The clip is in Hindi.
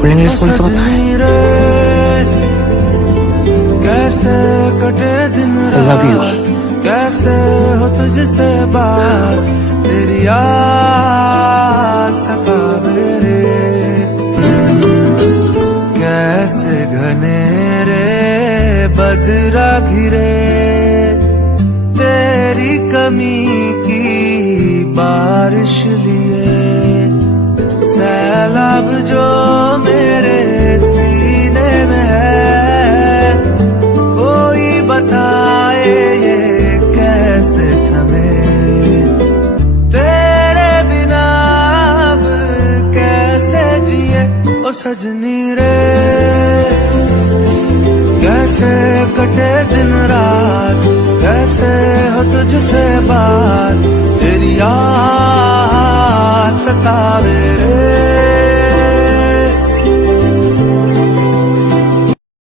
फुल इंग्लिश बोल के बता। कैसे कटे दिन रात, कैसे हो तुझसे बात, तेरी याद सतावे रे। कैसे घने रे बदरा घिरे, तेरी कमी की बारिश लिए। सैलाब जो मेरे सीने में है, कोई बताए ये कैसे थमे। तेरे बिना अब कैसे जिए ओ सजनी रे। कैसे कटे दिन रात, कैसे हो तुझसे बात, तेरी याद